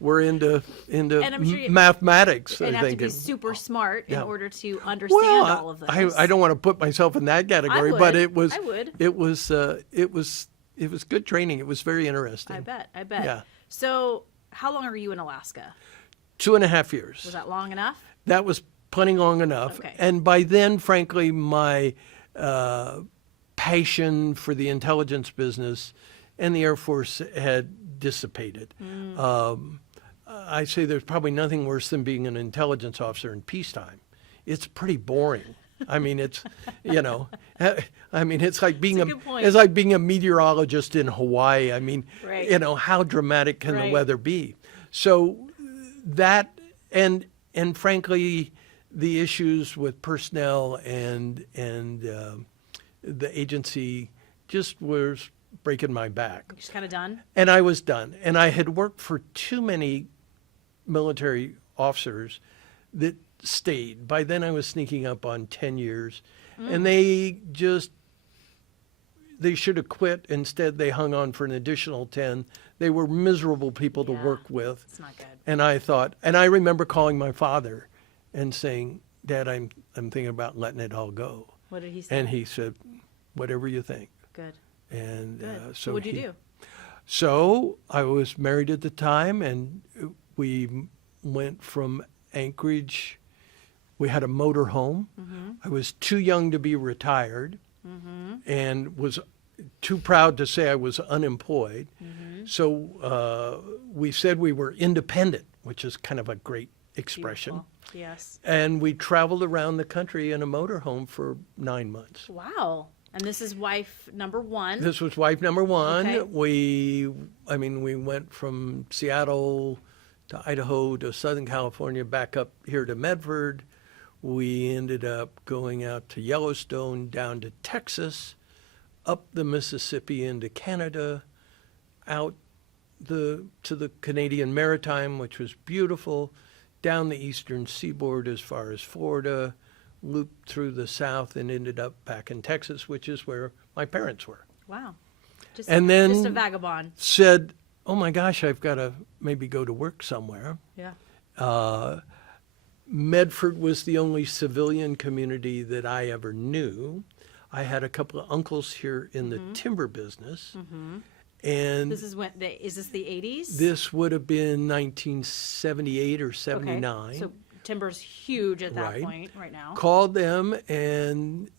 were into And I'm sure mathematics. And I have to think. be super smart in Yeah. order to understand Well, all of this. I don't want to put myself in that category, but would. it was. I would. It was. It was good training. It was very interesting. I bet. Yeah. So how long are you in Alaska? 2.5 years. Was that long enough? That was plenty long enough. Okay. And by then, frankly, my passion for the intelligence business and the Air Force had dissipated. I say there's probably nothing worse than being an intelligence officer in peacetime. It's pretty boring. I mean, it's it's like being That's a good point. it's like being a meteorologist in Hawaii. I mean, Right. how dramatic can the Right. weather be? So that and frankly, the issues with personnel and the agency just was breaking my back. Just kind of done? And I was done. And I had worked for too many military officers that stayed. By then I was sneaking up on 10 years. And they should have quit. Instead, they hung on for an additional 10. They were miserable people to Yeah. work with. It's not good. And I remember calling my father and saying, Dad, I'm thinking about letting it all go. What did he say? And he said, whatever you think. Good. And Good. so what'd you do? So I was married at the time, and we went from Anchorage. We had a motor home. I was too young to be retired and was too proud to say I was unemployed. So we said we were independent, which is kind of a great expression. Beautiful. Yes. And we traveled around the country in a motorhome for 9 months. Wow. And this is wife number one. This was wife number one. Okay. We went from Seattle to Idaho to Southern California, back up here to Medford. We ended up going out to Yellowstone, down to Texas, up the Mississippi into Canada, out to the Canadian Maritime, which was beautiful, down the eastern seaboard as far as Florida, looped through the south and ended up back in Texas, which is where my parents were. Wow. Just a vagabond. Said, oh my gosh, I've got to maybe go to work somewhere. Yeah. Medford was the only civilian community that I ever knew. I had a couple of uncles here in the timber business. Mm-hmm. And this is is this the 80s? This would have been 1978 or 79. Okay. So timber's huge at that point right now. Called them, and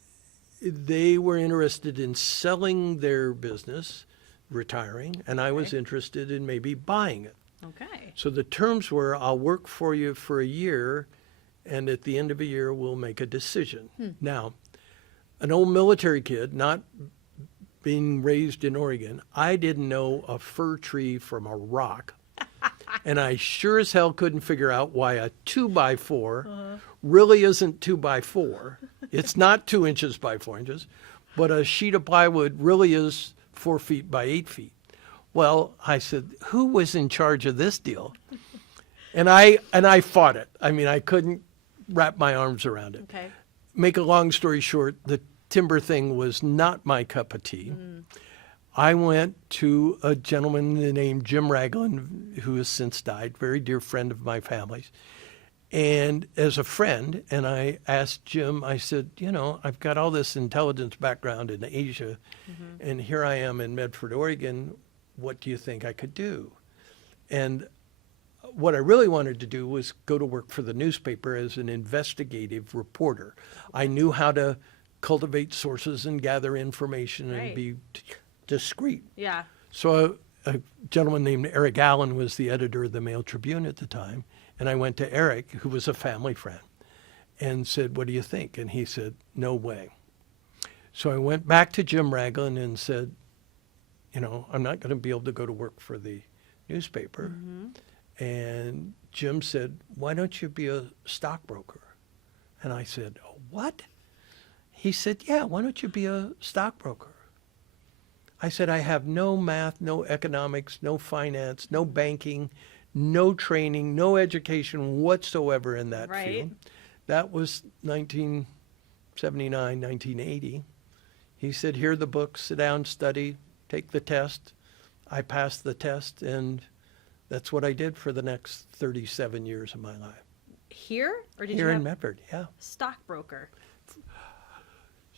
they were interested in selling their business, retiring, and I was interested in maybe buying it. Okay. So the terms were, I'll work for you for a year, and at the end of a year, we'll make a decision. Now, an old military kid, not being raised in Oregon, I didn't know a fir tree from a rock. And I sure as hell couldn't figure out why a 2x4 really isn't 2x4. It's not 2 inches by 4 inches, but a sheet of plywood really is 4 feet by 8 feet. Well, I said, who was in charge of this deal? And I fought it. I mean, I couldn't wrap my arms around it. Okay. Make a long story short, the timber thing was not my cup of tea. I went to a gentleman named Jim Ragland, who has since died, very dear friend of my family's. And as a friend, and I asked Jim, I said, I've got all this intelligence background in Asia, and here I am in Medford, Oregon. What do you think I could do? And what I really wanted to do was go to work for the newspaper as an investigative reporter. I knew how to cultivate sources and gather information and be discreet. Yeah. So a gentleman named Eric Allen was the editor of the Mail Tribune at the time, and I went to Eric, who was a family friend, and said, what do you think? And he said, no way. So I went back to Jim Ragland and said, I'm not going to be able to go to work for the newspaper. And Jim said, why don't you be a stockbroker? And I said, oh, what? He said, yeah, why don't you be a stockbroker? I said, I have no math, no economics, no finance, no banking, no training, no education whatsoever in that field. That was 1979, 1980. He said, here are the books, sit down, study, take the test. I passed the test, and that's what I did for the next 37 years of my life. Here? Or did Here you in have Medford, yeah. stockbroker?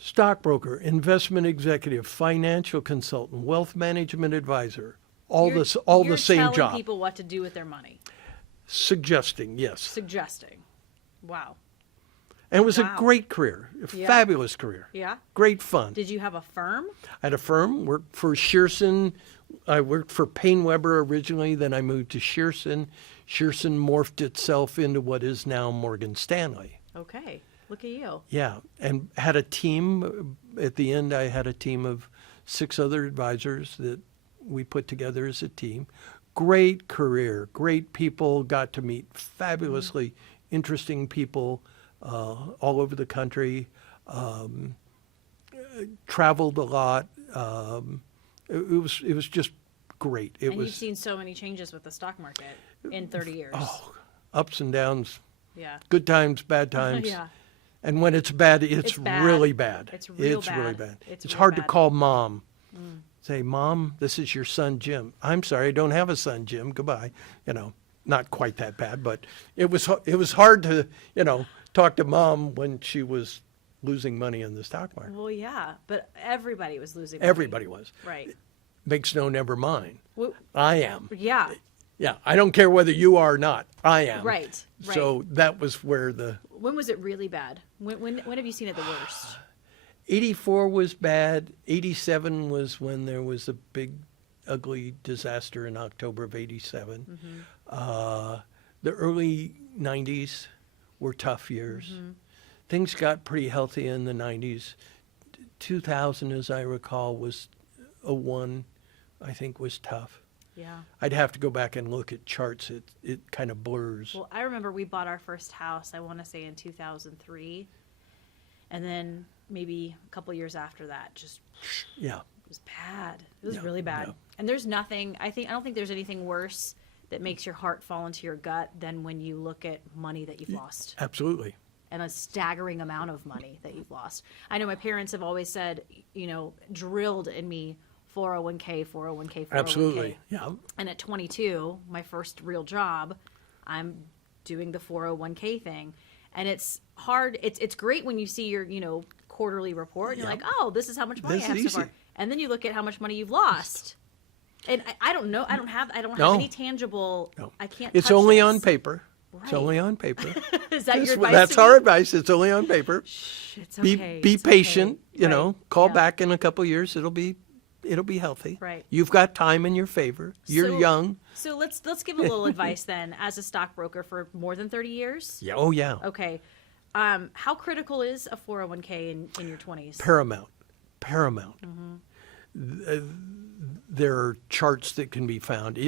Stockbroker, investment executive, financial consultant, wealth management advisor, all the same You're job. telling people what to do with their money. Suggesting, yes. Suggesting. Wow. And it was a great career, a fabulous career. Yeah. Great fun. Did you have a firm? I had a firm, worked for Shearson. I worked for Payne Weber originally, then I moved to Shearson. Shearson morphed itself into what is now Morgan Stanley. Okay. Look at you. Yeah, and had a team. At the end, I had a team of 6 other advisors that we put together as a team. Great career, great people, got to meet fabulously interesting people all over the country, traveled a lot. It was just great. You've seen so many changes with the stock market in 30 years. Oh, ups and downs. Yeah. Good times, bad times. Yeah. And when it's bad, it's bad. really bad. It's real bad. Really bad. It's It's real hard bad. to call mom. Say, Mom, this is your son, Jim. I'm sorry, I don't have a son, Jim. Goodbye. Not quite that bad, but it was hard to, talk to Mom when she was losing money in the stock market. Well, yeah, but everybody was losing money. Everybody was. Right. Makes no never mind. Well, I am. yeah. Yeah, I don't care whether you are or not. I am. Right. So that was where When was it really bad? When have you seen it the worst? 84 was bad. 87 was when there was a big, ugly disaster in October of 87. The early 90s were tough years. Things got pretty healthy in the 90s. 2000, as I recall, was a 1, I think was tough. Yeah. I'd have to go back and look at charts. It kind of blurs. Well, I remember we bought our first house, I want to say in 2003. And then maybe a couple years after that, just Yeah. it was bad. It was Yeah, really bad. yeah. And there's nothing, I don't think there's anything worse that makes your heart fall into your gut than when you look at money that you've lost. Absolutely. And a staggering amount of money that you've lost. I know my parents have always said, drilled in me 401k, 401k, 401k. Absolutely. Yeah. And at 22, my first real job, I'm doing the 401k thing. And it's hard. It's great when you see your, quarterly report and you're like, oh, this is how much money This I have is so easy. far. And then you look at how much money you've lost. And I don't know. I don't have No. any tangible. No. I can't. It's touch only this. on paper. It's Right. only on paper. Is that your advice? That's to our me? advice. It's only on paper. Shh, it's okay. Be It's patient. okay. Right. Call Yeah. back in a couple of years. It'll be healthy. Right. You've got time in your favor. You're So- young. So let's give a little advice then, as a stockbroker for more than 30 years. Yeah. Oh yeah. Okay. How critical is a 401k in your 20s? Paramount. Mm-hmm. There are charts that can be found,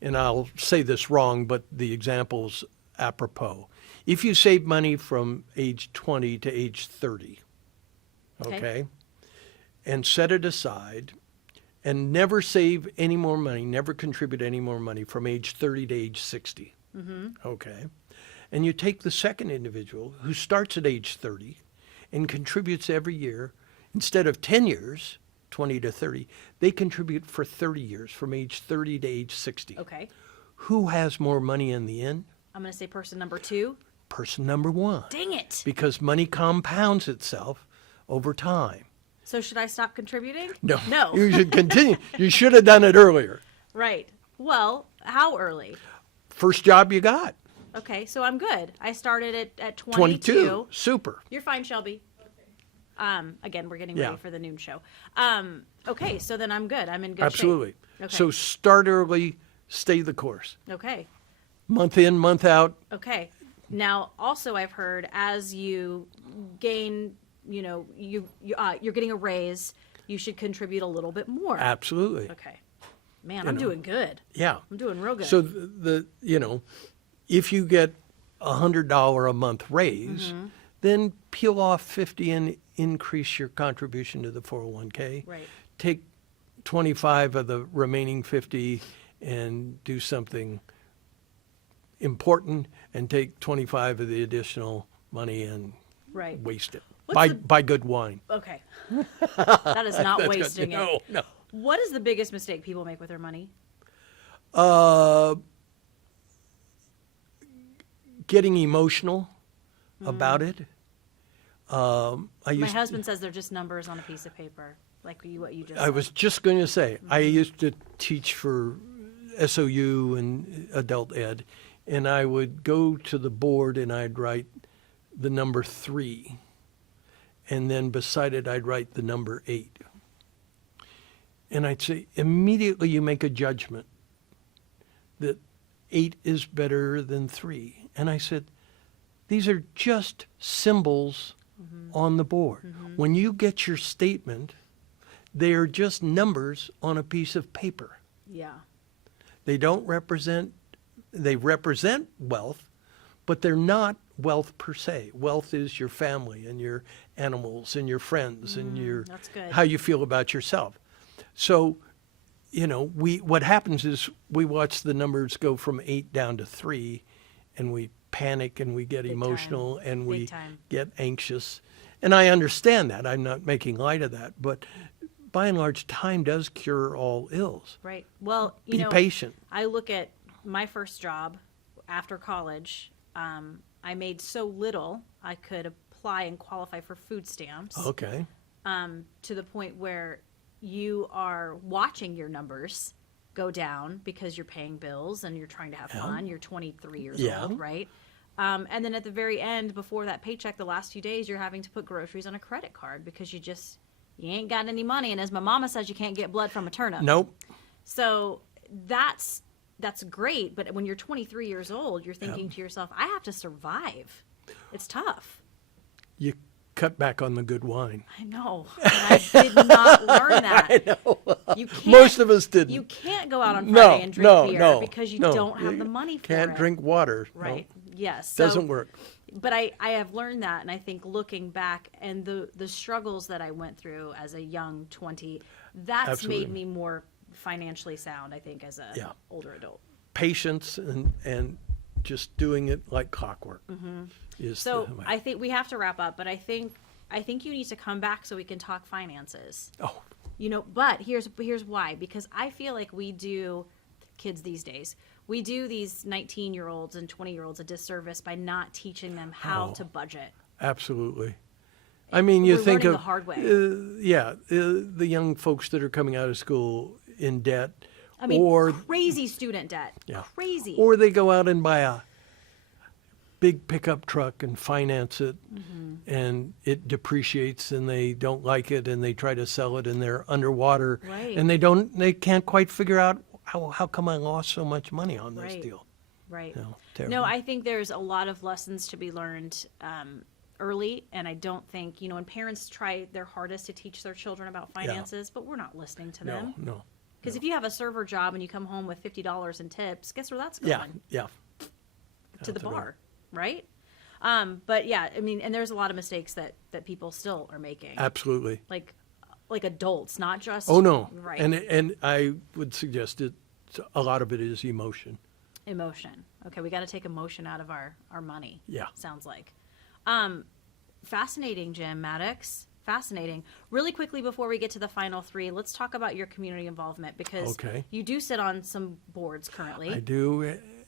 and I'll say this wrong, but the example's apropos. If you save money from age 20 to age 30, okay, and set it aside, and never save any more money, never contribute any more money from age 30 to age 60, okay, and you take the second individual who starts at age 30 and contributes every year, instead of 10 years, 20 to 30, they contribute for 30 years, from age 30 to age 60. Okay. Who has more money in the end? I'm going to say person number 2. Person number 1. Dang it. Because money compounds itself over time. So should I stop contributing? No. No. You should continue. You should have done it earlier. Right. Well, how early? First job you got. Okay, so I'm good. I started at 22. Super. You're fine, Shelby. Again, we're getting Yeah. ready for the noon show. Okay, so then I'm good. I'm in good Absolutely. shape. Okay. So start early, stay the course. Okay. Month in, month out. Okay. Now, also, I've heard as you gain, you're getting a raise, you should contribute a little bit more. Absolutely. Okay. Man, I'm doing good. Yeah. I'm doing real good. So if you get $100 a month raise, then peel off 50 and increase your contribution to the 401k. Right. Take 25 of the remaining 50 and do something important, and take 25 of the additional money and Right. waste it. What's Buy good wine. Okay. That is not wasting it. No. What is the biggest mistake people make with their money? Getting emotional about it. My husband says they're just numbers on a piece of paper, like what you just I said. was just going to say, I used to teach for SOU and adult ed, and I would go to the board and I'd write the number 3, and then beside it I'd write the number 8. And I'd say, immediately you make a judgment that 8 is better than 3. And I said, these are just symbols on the board. When you get your statement, they are just numbers on a piece of paper. Yeah. They represent wealth, but they're not wealth per se. Wealth is your family and your animals and your friends and That's good. how you feel about yourself. So, what happens is we watch the numbers go from 8 down to 3, and we panic and we get Big emotional time. and Big we time. get anxious. And I understand that. I'm not making light of that. But by and large, time does cure all ills. Right. Well, Be patient. I look at my first job after college. I made so little I could apply and qualify for food stamps. Okay. To the point where you are watching your numbers go down because you're paying bills and you're trying to have fun. You're 23 years old, right? And then at the very end, before that paycheck, the last few days, you're having to put groceries on a credit card because you ain't got any money. And as my mama says, you can't get blood from a turnip. Nope. So that's great. But when you're 23 years old, you're thinking to yourself, I have to survive. It's tough. You cut back on the good wine. I know. And I did not learn that. I know. You can't, Most of us didn't. You can't go out on Friday and drink beer because you no. don't have the money for it. Can't drink water. Right. No. Yes. Doesn't work. But I have learned that, and I think looking back and the struggles that I went through as a young 20, that's Absolutely. made me more financially sound, I think, as a older adult. Patience and just doing it like clockwork is So the way. I think we have to wrap up, but I think you need to come back so we can talk finances. Oh, But here's why. Because I feel like we do, kids these days, we do these 19-year-olds and 20-year-olds a disservice by not teaching them how to budget. absolutely. I mean, you We're think learning of the hard way. The young folks that are coming out of school in debt, I mean, or crazy student debt. Yeah. Crazy. or they go out and buy a big pickup truck and finance it, and it depreciates, and they don't like it, and they try to sell it, and they're underwater, Right. and they can't quite figure out how come I lost so much money on this Right. deal. Right. No, terrible. No, I think there's a lot of lessons to be learned early, and I don't think, when parents try their hardest to teach their children about finances, but we're not listening to them. No. Because if you have a server job and you come home with $50 in tips, guess where that's Yeah, going? yeah. To the That's right. bar, right? But yeah, I mean, and there's a lot of mistakes that people still are making, Absolutely. like adults, not just Oh no. right And I would suggest a lot of it is emotion. emotion. Okay, we got to take emotion out of our money. Yeah. Sounds like. Fascinating, Jim Maddux. Fascinating. Really quickly before we get to the final three, let's talk about your community involvement because Okay. you do sit on some boards currently. I do.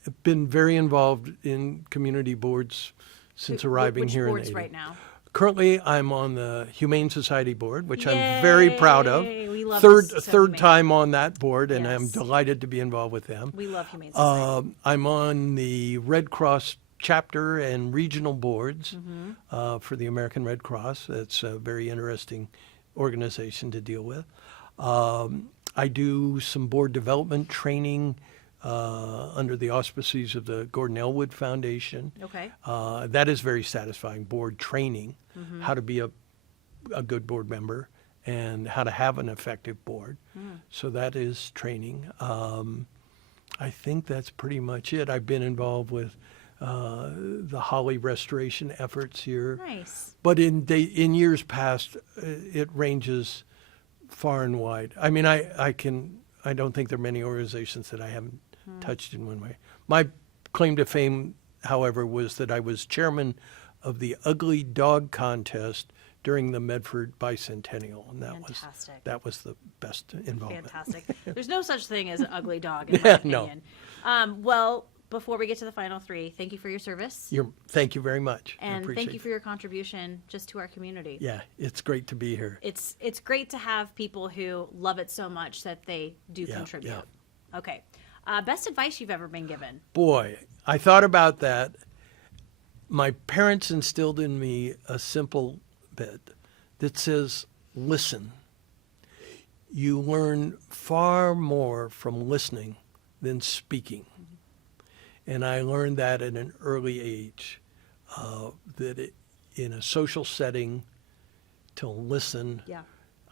I've been very involved in community boards since arriving Which here boards in right now? Currently, I'm on the Humane Society board, which I'm very proud of. Yay! We love Third this, so third humane. time on that board, and I'm Yes. delighted to be involved with them. We love Humane Society. I'm on the Red Cross chapter and regional boards Mm-hmm. for the American Red Cross. That's a very interesting organization to deal with. I do some board development training under the auspices of the Gordon Elwood Foundation. Okay. That is very satisfying, board training, Mm-hmm. how to be a good board member and how to have an effective board. So that is training. I think that's pretty much it. I've been involved with the holly restoration efforts here. Nice. But in years past, it ranges far and wide. I mean, I don't think there are many organizations that I haven't touched in one way. My claim to fame, however, was that I was chairman of the Ugly Dog Contest during the Medford Bicentennial, and Fantastic. that was the best involvement. Fantastic. There's no such thing as an ugly dog, in my No. opinion. Well, before we get to the final three, thank you for your service. Thank you very much. I And appreciate thank you for your contribution just to our community. Yeah, it's great to be here. It's great to have people who love it so much that they do Yeah, contribute. yeah. Okay. Best advice you've ever been given? Boy, I thought about that. My parents instilled in me a simple bit that says, listen. You learn far more from listening than speaking. And I learned that at an early age, in a social setting, to listen, Yeah.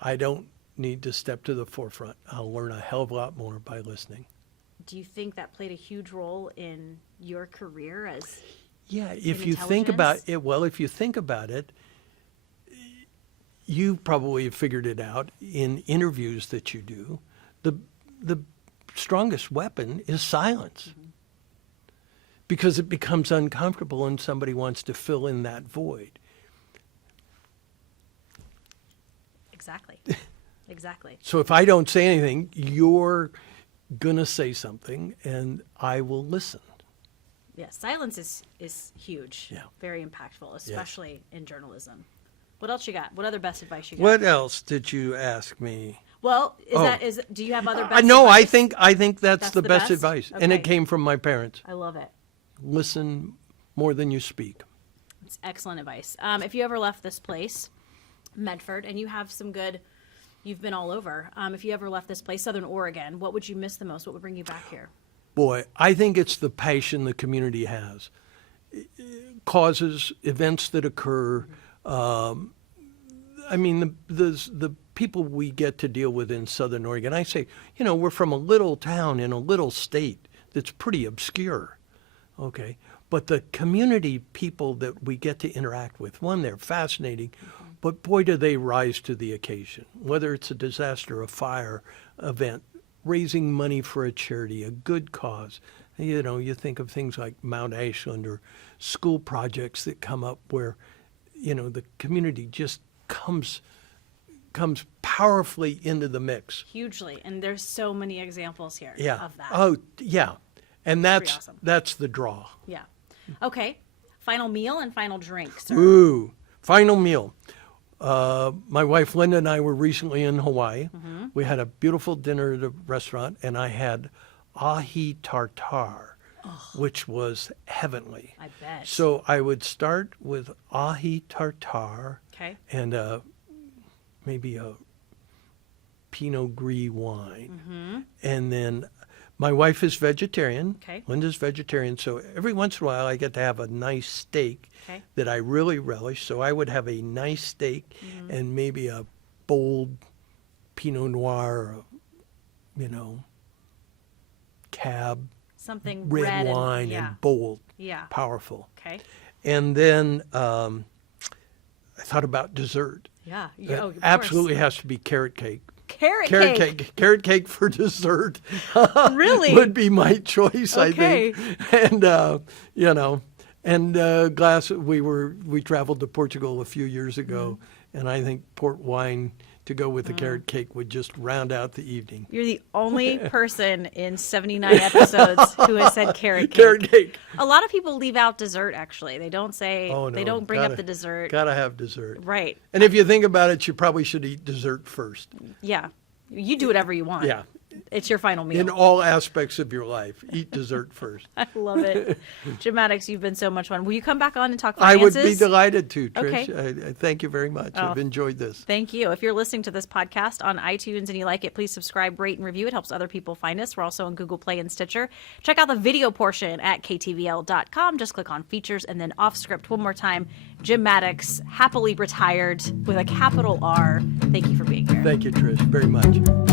I don't need to step to the forefront. I'll learn a hell of a lot more by listening. Do you think that played a huge role in your career as Yeah, if you think about intelligence? it, well, if you think about it, you probably have figured it out in interviews that you do. The strongest weapon is silence. Because it becomes uncomfortable and somebody wants to fill in that void. Exactly. Exactly. So if I don't say anything, you're going to say something and I will listen. Yeah, silence is huge. Yeah. Very impactful, especially in journalism. What else you got? What other best advice you got? What else did you ask me? Well, Oh. do you have other best No, I advice? think that's the best advice. And it Okay. came from my parents. I love it. Listen more than you speak. It's excellent advice. If you ever left this place, Medford, and you have some good, you've been all over. If you ever left this place, Southern Oregon, what would you miss the most? What would bring you back here? Boy, I think it's the passion the community has. Causes, events that occur, I mean, the people we get to deal with in Southern Oregon, I say, we're from a little town in a little state that's pretty obscure, okay? But the community people that we get to interact with, one, they're fascinating, but boy, do they rise to the occasion. Whether it's a disaster, a fire event, raising money for a charity, a good cause. You think of things like Mount Ashland or school projects that come up where, the community just comes powerfully into the mix. Hugely. And there's so many examples here of that. Oh, yeah. And that's awesome. That's the draw. Yeah. Okay. Final meal and final drink, sir. Ooh, final meal. My wife Linda and I were recently in Hawaii. Mm-hmm. We had a beautiful dinner at a restaurant, and I had ahi tartare, which was heavenly. I bet. So I would start with ahi tartare and maybe a Pinot Gris wine. And then my wife is vegetarian. Linda's vegetarian. So every once in a while I get to have a nice steak that I really relish. So I would have a nice steak and maybe a bold Pinot Noir, Cab, something red wine and bold, powerful. And then I thought about dessert. Of absolutely course. has to be carrot cake. Carrot cake. Carrot cake for dessert. Really? Would be my choice, I think. And and glass. We traveled to Portugal a few years ago, and I think port wine to go with the carrot cake would just round out the evening. You're the only person in 79 episodes who has said carrot cake. Carrot cake. A lot of people leave out dessert, actually. They don't say, Oh, no. they don't bring up the dessert. Gotta have dessert. Right. And if you think about it, you probably should eat dessert first. Yeah. You do whatever you want. Yeah. It's your final meal. In all aspects of your life, eat dessert first. I love it. Jim Maddux, you've been so much fun. Will you come back on and talk I finances? would be delighted to, Okay. Trish. I thank you very much. I've enjoyed this. Thank you. If you're listening to this podcast on iTunes and you like it, please subscribe, rate, and review. It helps other people find us. We're also on Google Play and Stitcher. Check out the video portion at ktvl.com. Just click on features and then off script. One more time, Jim Maddux, happily retired with a capital R. Thank you for being here. Thank you, Trish, very much.